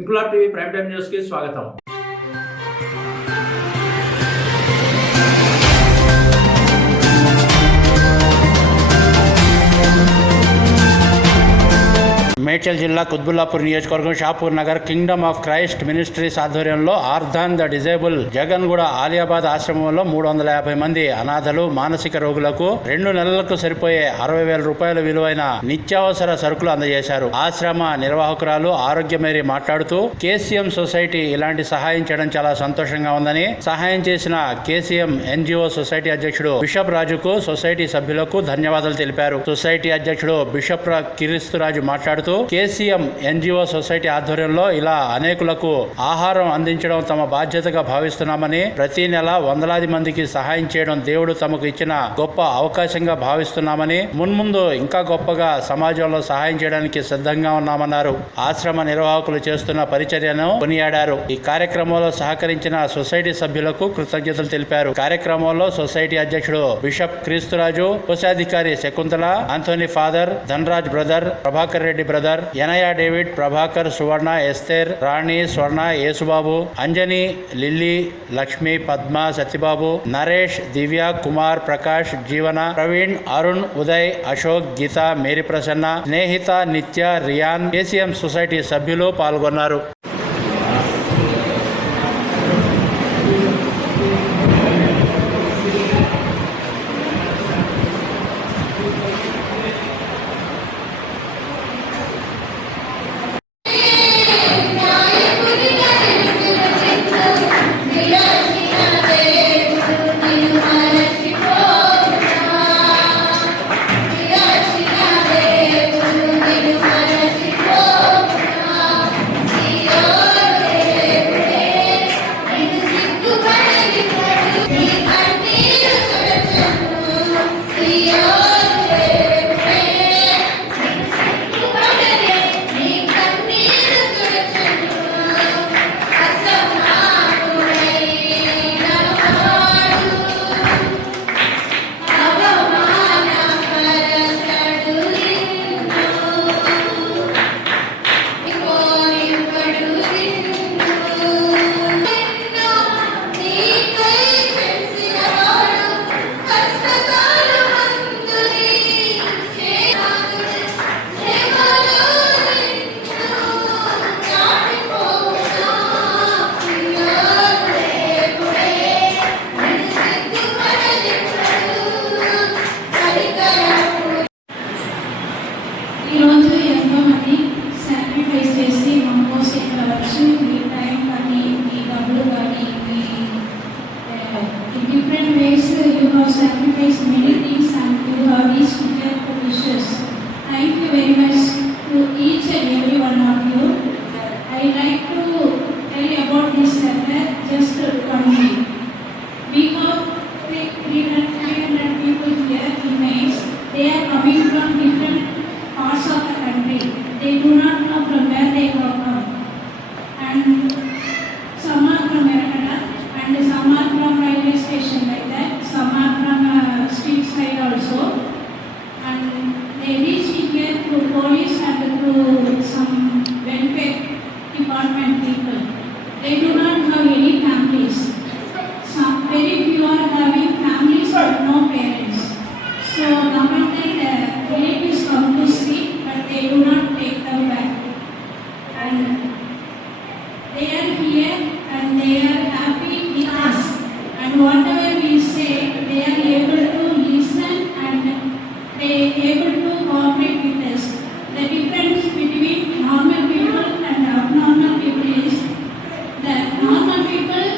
Inquilab TV prime time news కి స్వాగతం. మేడ్చల్ జిల్లా కుత్బుల్లాపూర్ నియోజకవర్గం Shapur Nagar kingdom of Christ ministries ఆధ్వర్యంలో ఆర్ధాన్ ద డిజేబుల్ జగన్గూడ ఆలియాబాద్ ఆశ్రమంలో 350 మంది అనాథలు మానసిక రోగులకు 2 నెలలకు సరిపోయే 60,000 రూపాయల విలువైన నిత్యావసర సరుకులు అందజేశారు. ఆశ్రమ నిర్వాహకురాలు ఆరోగ్యమేరి మాట్లాడుతూ కేసీఎం సొసైటీ ఇలాంటి సహాయం చేయడం చాలా సంతోషంగా ఉందని, సహాయం చేసిన కేసీఎం ఎన్జిఓ సొసైటీ అధ్యక్షుడు బిషప్ రాజుకు సొసైటీ సభ్యులకు ధన్యవాదాలు తెలిపారు. సొసైటీ అధ్యక్షుడు బిషప్ క్రీస్తురాజు మాట్లాడుతూ కేసీఎం ఎన్జిఓ సొసైటీ ఆధ్వర్యంలో ఇలా అనేకులకు ఆహారం అందించడం తమ బాధ్యతగా భావిస్తున్నామని, ప్రతి నెల వందలాది మందికి సహాయం చేయడం దేవుడు తమకు ఇచ్చిన గొప్ప అవకాశంగా భావిస్తున్నామని, మున్ముందు ఇంకా గొప్పగా సమాజంలో సహాయం చేయడానికి సిద్ధంగా ఉన్నామన్నారు. ఆశ్రమ నిర్వాహకులు చేస్తున్న పరిచర్యను కొనియాడారు. ఈ కార్యక్రమంలో సహకరించిన సొసైటీ సభ్యులకు కృతజ్ఞతలు తెలిపారు. కార్యక్రమంలో సొసైటీ అధ్యక్షుడు బిషప్ క్రీస్తురాజు, కోశాధికారి Shakuntala, Anthony father, Dhanraj brother, Prabhakar Reddy brother, Yanaya David, Prabhakar, Suvarna, Esther, Rani, Swarna, Yesubabu, Anjani, Lily, Lakshmi, Padma, Satyababu, Naresh, Divya, Kumar, Prakash, Jeevana, Praveen, Arun, Uday, Ashok, Geetha, Mary Prasanna, Snehitha, Nitya, Ryan, KCM society సభ్యులు పాల్గొన్నారు. Sacrifice many things and you have reached your wishes. Thank you very much to each and every one of you. I like to tell you about this center just 1 minute. We have 300 people here in Mays. They are coming from different parts of the country. They do not know from where they have come. And some are from Erkada and some are from railway station like that. Some are from street side also, and they reach here through police and through some welfare department people. They do not have any families. Some very few are having families but no parents. So government and relatives come to see, but they do not take them back. And they are here and they are happy with us. And whatever we say, they are able to listen and they are able to cooperate with us. The difference between normal people and abnormal people is that normal people,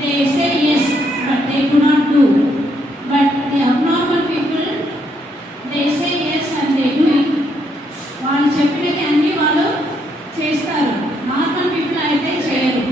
they say yes, but they do not do. But the abnormal people, they say yes and they do it. వాళ్ళు చెప్పినది అన్ని వాళ్ళు చేస్తారు. Normal people అయితే చేయరు.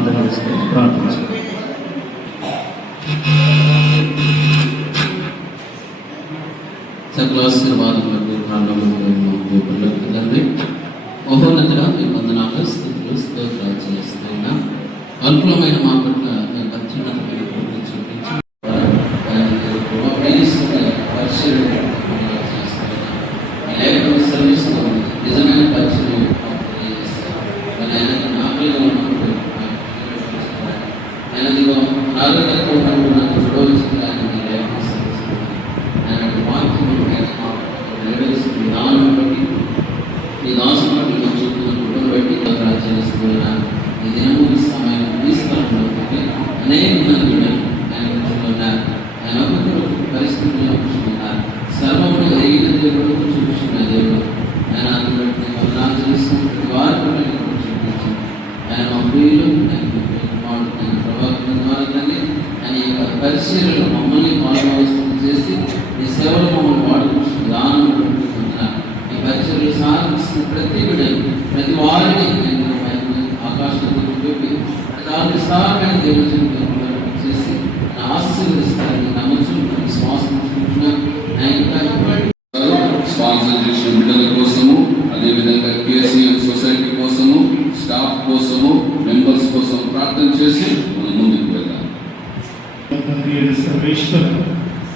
ప్రార్థన చేసుకొని ప్రార్థించాలి. సకల ఆశీర్వాదములకు కారణములకు తండ్రి మహోన్నతుడ మీ వందనాలు స్తుతులు స్తోత్రాలు చేస్తున్నా అల్పమైన మా పట్ల అత్యున్నతమైన కృప చూపించి లేఖను శ్రమిస్తూ నిజమైన పరిచయం ఆకలిగా ఉన్నప్పుడు ఆయనదిగో ఆరోగ్యంతో ఉన్నప్పుడు నాకు చూడవలసింది ఆయన మీ లేఖను శ్రమిస్తున్నాను ఆయన వాక్యము విధానం బట్టి ఈ దాసును బట్టి నేను చూపుతున్న కుటుంబం బట్టి రాజ్యాస్తున్న ఈ దినము ఈ సమయం ఈ స్థలంలో అనేక మంది ఆయన కూర్చున్నారు. ఆయన ఒక్కొక్కరు పరిస్థితుల్లో కూర్చున్నారు. సర్వమును ఎరిగిన దేవుడు చూపించిన దేవుడు ఆయన అందుబట్టి వందనాలు చేస్తున్న వారి కూడా చూపించి ఆయన మా ప్రియులు ఆయన ప్రభావం ద్వారానే ఆయన యొక్క పరిశీలనలో మమ్మల్ని పాల్గొవలసింది చేసి ఈ సేవలు మమ్మల్ని వాడుకుంటున్న విధానం పెట్టుకుంటున్నారు. ఈ పరిచయలు సాధిస్తున్న ప్రతి బిడ్డలు ప్రతి వారిని ఆకాశంలో విస్తారమైన దేవుడు చేసి ఆశీర్వదిస్తారని నమ్మచ్చు విశ్వాసం స్పాన్సర్ చేసిన బిడ్డల కోసము, అదేవిధంగా కేసీఎం సొసైటీ కోసము, స్టాఫ్ కోసము, మెంబర్స్ కోసం ప్రార్థన చేసి మనం ముందుకు వెళ్దాం.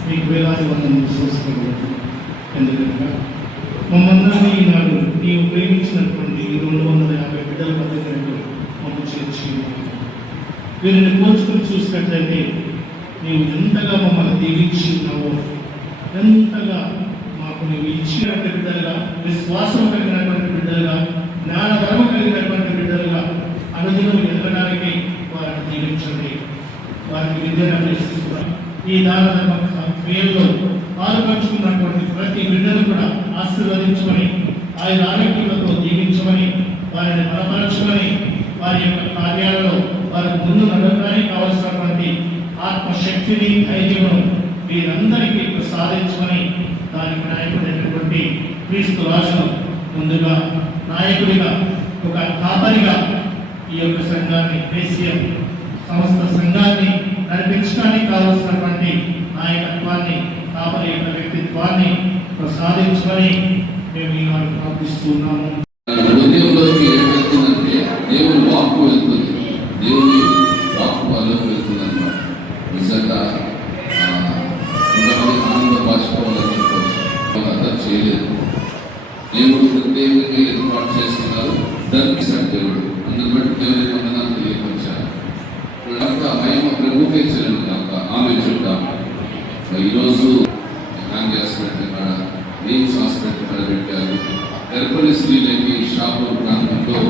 మీకు వేలాది వందలు చూసుకోకూడదు. ఎందుకంటే మమ్మల్ని ఈనాడు నీవు ప్రేమించినటువంటి 250 బిడ్డల మధ్య మమ్మల్ని చేర్చి వీరిని పోల్చుకొని చూసినట్లయితే నీవు ఎంతగా మమ్మల్ని దీవించి ఉన్నావో, ఎంతగా మాకు నీవు ఇచ్చినటువంటి బిడ్డలుగా, విశ్వాసం కలిగినటువంటి బిడ్డలుగా, జ్ఞానధర్మ కలిగినటువంటి బిడ్డలుగా అనుదినం ఎదగడానికి వారిని దీవించండి. వారికి విద్యను అభ్యసిస్తున్నారు. ఈ దాన క్రియల్లో పాల్పంచుకున్నటువంటి ప్రతి బిడ్డను కూడా ఆశీర్వదించమని, ఆయన ఆరోగ్యాలతో దీవించమని, వారిని బలపరచమని, వారి యొక్క కార్యాలలో వారికి ముందు నడవడానికి కావలసినటువంటి ఆత్మశక్తిని, ధైర్యమును వీరందరికీ ప్రసాదించమని దానికి నాయకుడైనటువంటి క్రీస్తు రాజును ముందుగా నాయకుడిగా, ఒక కాపరిగా ఈ యొక్క సంఘాన్ని, కేసీఎం సమస్త సంఘాన్ని నడిపించడానికి కావలసినటువంటి నాయకత్వాన్ని, కాపరి యొక్క వ్యక్తిత్వాన్ని ప్రసాదించమని మేము ఈనాడు ప్రార్థిస్తున్నాము. హృదయంలోకి ఏం వెళ్తుందంటే దేవుని వాక్కు వెళ్తుంది, దేవుని వాక్కు వాళ్ళకి వెళ్తుంది అన్నమాట. నిజంగా కొంతమంది ఆనంద భాషపోవాలని చెప్పవచ్చు, అంతా చేయలేదు. దేవుడు ప్రత్యేకంగా ఏర్పాటు చేస్తున్నారు. దానికి దేవుడు అందుని బట్టి దేవుని వందనాలు తెలియపరిచారు. మహిమ ప్రభుకే చెల్లింది కాక ఆమె చెప్తాం. ఈరోజు గాంధీ హాస్పిటల్ కాడ, ఎయిమ్స్ హాస్పిటల్ కాడ పెట్టారు. గర్భిణీ స్త్రీలకి షాపూర్ ప్రాంతంలో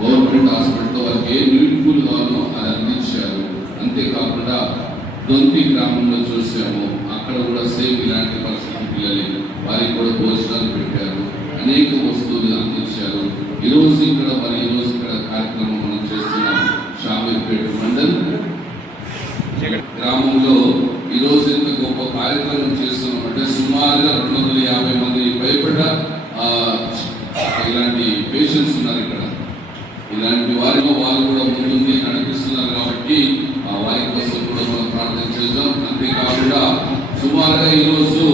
గవర్నమెంట్ హాస్పిటల్లో వారికి ఏ నీడ్ఫుల్ కావాలో అది అందించారు. అంతేకాకుండా దొంతి గ్రామంలో చూసాము, అక్కడ కూడా సేమ్ ఇలాంటి పరిస్థితి పిల్లలు, వారికి కూడా భోజనాలు పెట్టారు, అనేక వస్తువులు అందించారు. ఈరోజు ఇక్కడ కార్యక్రమం మనం చేస్తున్నాం. షామీర్పేట మండల్ గ్రామంలో ఈరోజు ఎంత గొప్ప కార్యక్రమం చేస్తున్నాం అంటే సుమారుగా 250 మంది పైబడ్డ ఇలాంటి పేషెంట్స్ ఉన్నారు ఇక్కడ. ఇలాంటి వారిలో వాళ్ళు కూడా ముందుండి నడిపిస్తున్నారు కాబట్టి వారి కోసం కూడా మనం ప్రార్థన చేద్దాం. అంతేకాకుండా సుమారుగా ఈరోజు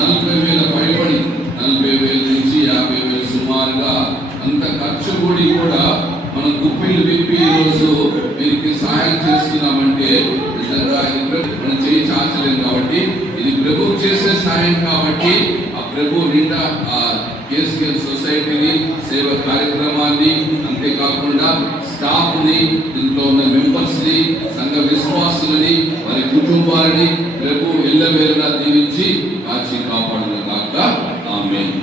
40,000 పైబడి 40,000 నుంచి 50,000 సుమారుగా అంత ఖర్చు కూడి కూడా మనం గుప్పిళ్ళు విప్పి ఈరోజు వీరికి సహాయం చేస్తున్నామంటే నిజంగా మనం చేయి చాచలేం. కాబట్టి ఇది ప్రభు చేసే సహాయం కాబట్టి ఆ ప్రభు నిండా కేసీఎం సొసైటీని, సేవ కార్యక్రమాన్ని, అంతేకాకుండా స్టాఫ్ని, దీంట్లో ఉన్న మెంబర్స్ని, సంఘ విశ్వాసులని, వారి కుటుంబాలని ప్రభు ఎల్లవేళలా దీవించి కాచి కాపాడును కాక. ఆమేన్.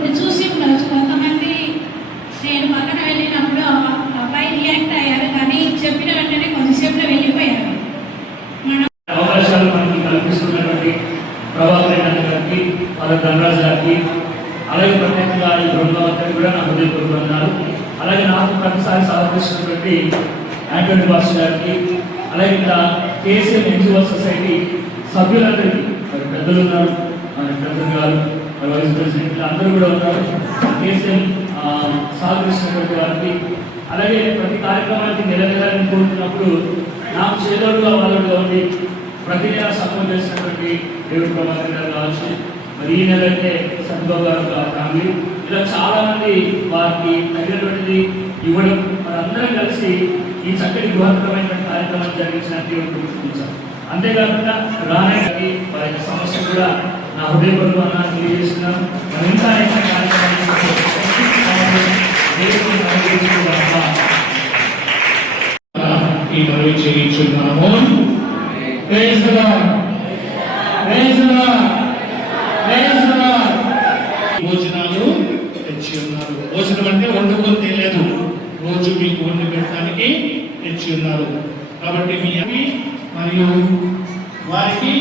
మీరు చూసి కొంతమంది నేను పక్కన వెళ్ళినప్పుడు అబ్బాయి రియాక్ట్ అయ్యారు, కానీ చెప్పిన వెంటనే కొంతసేపులో వెళ్ళిపోయారు. అవకాశాలు మనకి కల్పిస్తున్నటువంటి ప్రభావం గారికి, వాళ్ళ ధనరాజు గారికి, అలాగే ప్రత్యేకంగా ఈ బృందానికి కూడా నా హృదయపూర్వకన్నారు. అలాగే నాకు ప్రతిసారి సహకరిస్తున్నటువంటి యాంటోనీ బాస్ గారికి, అలాగే ఇంకా కేసీఎం ఎన్జిఓ సొసైటీ సభ్యులందరికీ మరి పెద్దలు ఉన్నారు, మరి ప్రెసిడెంట్ గారు, మరి వైస్ ప్రెసిడెంట్ అందరూ కూడా ఉన్నారు. కేసీఎం సాగృష్ణ గారికి అలాగే ప్రతి కార్యక్రమానికి నెలనెలని కోరుతున్నప్పుడు నాకు చేదోడుగా వాళ్ళుగా ఉండి ప్రతి నెల సపోర్ట్ చేసినటువంటి దేవుడు ప్రభాకర్ గారు కావచ్చు, మరి ఈ నెల అయితే సంతోష్ గారు ఫ్యామిలీ, ఇలా చాలా మంది వారికి తగినటువంటిది ఇవ్వడం, మరి అందరం కలిసి ఈ చక్కటి బృహత్తరమైనటువంటి కార్యక్రమాన్ని జరిగించినట్టు గుర్తించాం. అంతేకాకుండా రానకి వారి యొక్క సమస్య కూడా నా హృదయపూర్వకంగా తెలియజేస్తున్నాను. మరి ఇంకా అనేక కార్యక్రమాలు ఈ మనవి చేయించున్నాము. Praise the Lord, praise the Lord, praise the Lord. భోజనాలు తెచ్చి ఉన్నారు. భోజనం అంటే వండుకొని తినలేదు, రోజు మీకు వండి పెట్టడానికి తెచ్చి ఉన్నారు. కాబట్టి మీ అవి మరియు వారికి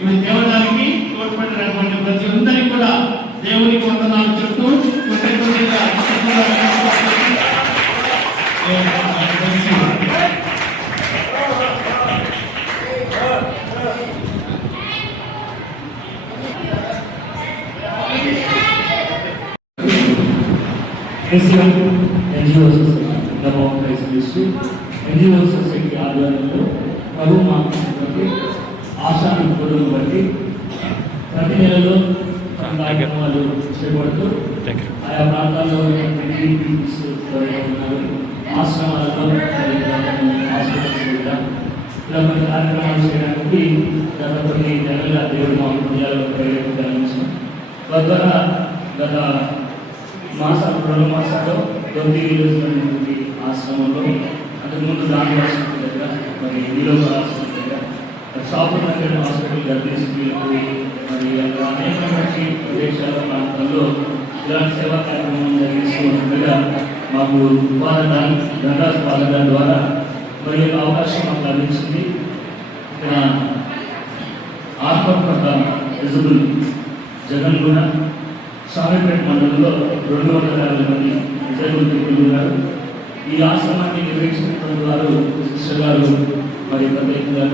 ఇవి దేవడానికి తోడ్పడినటువంటి ప్రతి అందరికీ కూడా దేవునికి వందనాలు చెప్తూ ఎన్జిఓ సొసైటీ ఆధ్వర్యంలో ప్రభు మాకు ఆశాను కోరును బట్టి ప్రతి నెలలో కార్యక్రమాలు చేపడుతూ ఆయా ప్రాంతాల్లో ఆశ్రమాలలో ఇలా కొన్ని కార్యక్రమాలు చేయడానికి గత కొన్ని నెలలుగా దేవుడు మా హృదయాల్లో ప్రేరేపించారు. తద్వారా గత మాసాలు 2 మాసాల్లో దొంతి ఆశ్రమంలో అంతకుముందు దాని హాస్పిటల్ దగ్గర, మరి విలో హాస్పిటల్ దగ్గర, షాపూర్ నగర్ హాస్పిటల్ గర్భిణీలకు, మరి అనేకమైన ప్రదేశాల ప్రాంతాల్లో ఇలాంటి సేవా కార్యక్రమం జరిగిస్తూ ఉండగా మాకు ధనరాజ్ పాలన ద్వారా మరి యొక్క అవకాశం మాకు లభించింది. ఇక్కడ ఆత్మకథ విజిబుల్ జగన్గూడ స్వామిపేట మండలంలో 250 మంది విజయగురు వ్యక్తులు ఉన్నారు. ఈ ఆశ్రమాన్ని నిర్వహించినటువంటి వారు సిస్టర్ గారు, మరి ప్రత్యేకంగా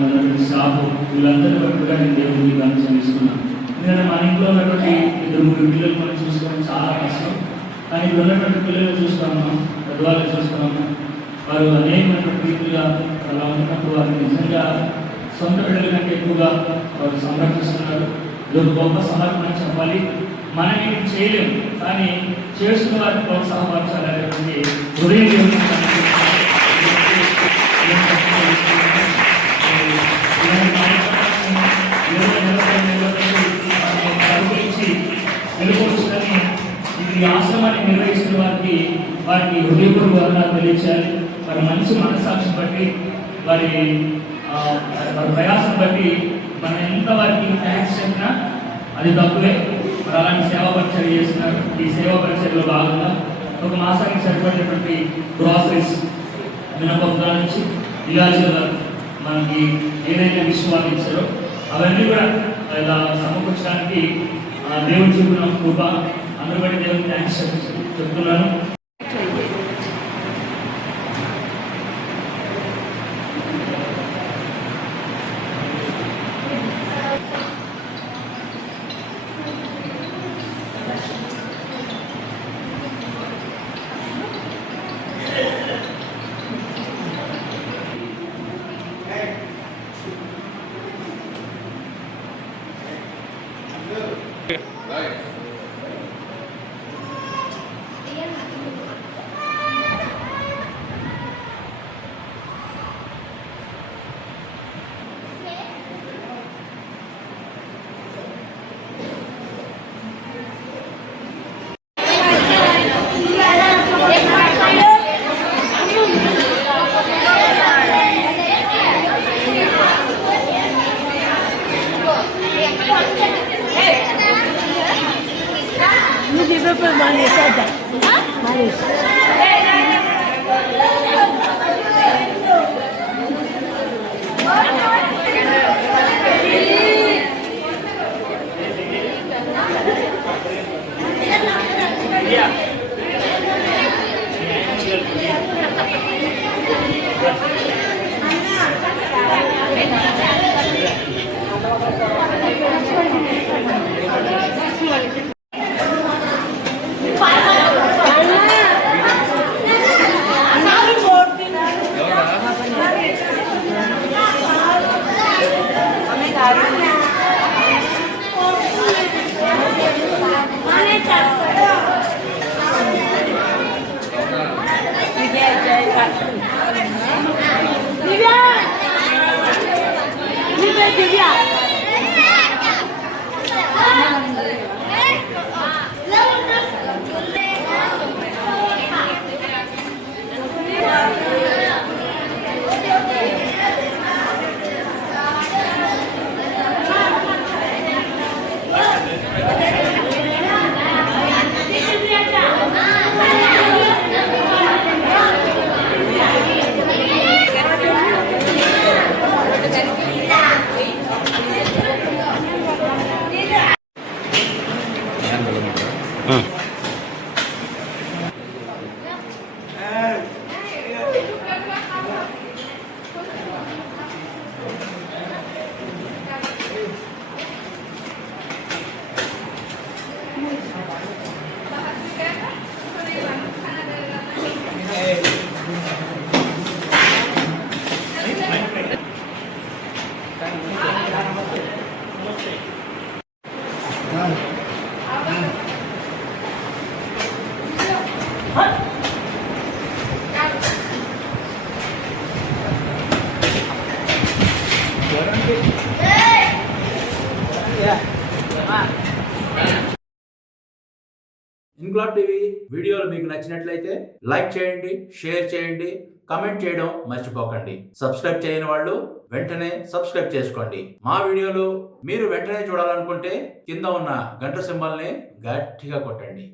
స్టాఫ్, వీళ్ళందరూ కూడా నేను దేవుడిని అనుసరిస్తున్నాను. ఎందుకంటే మన ఇంట్లో ఉన్నటువంటి 2-3 పిల్లలు మనం చూసుకోవడం చాలా కష్టం. కానీ ఇక్కడ ఉన్నటువంటి పిల్లలు చూస్తాము, పెద్దవాళ్ళు చూస్తాము, వారు అనేకమైనటువంటి రీతిగా అలా ఉన్నప్పుడు వారిని నిజంగా సొంత బిడ్డల కంటే ఎక్కువగా వారు సంరక్షిస్తున్నారు. ఇది ఒక గొప్ప సమర్పణ చెప్పాలి. మనం ఏం చేయలేము, కానీ చేస్తున్న వారిని ప్రోత్సాహపరచాలనేటువంటి హృదయం నెలకొల్చుకొని ఈ ఆశ్రమాన్ని నిర్వహిస్తున్న వారికి హృదయపూర్వకంగా తెలియచేయాలి. వారి మంచి మనస్సాక్షి బట్టి, వారి ప్రయాసం బట్టి మనం ఎంత వారికి థ్యాంక్స్ చెప్పినా అది తక్కువే. మరి అలాంటి సేవా పరిచయం చేస్తున్నారు. ఈ సేవా పరిచయంలో భాగంగా ఒక మాసానికి సరిపడినటువంటి గ్రాసరీస్ మినపప్పు నుంచి ఇలాచీలు మనకి ఏదైతే విషయాలు ఇచ్చారో అవన్నీ కూడా ఇలా సమకూర్చడానికి దేవుడు చూపిన కృప, అందరూ బట్టి దేవుడికి థ్యాంక్స్ చెప్తున్నాను. ఇన్క్లాబ్ టీవీ వీడియోలు మీకు నచ్చినట్లయితే లైక్ చేయండి, షేర్ చేయండి, కమెంట్ చేయడం మర్చిపోకండి. సబ్స్క్రైబ్ చేయని వాళ్ళు వెంటనే సబ్స్క్రైబ్ చేసుకోండి. మా వీడియోలు మీరు వెంటనే చూడాలనుకుంటే కింద ఉన్న గంట సింబల్ని గట్టిగా కొట్టండి.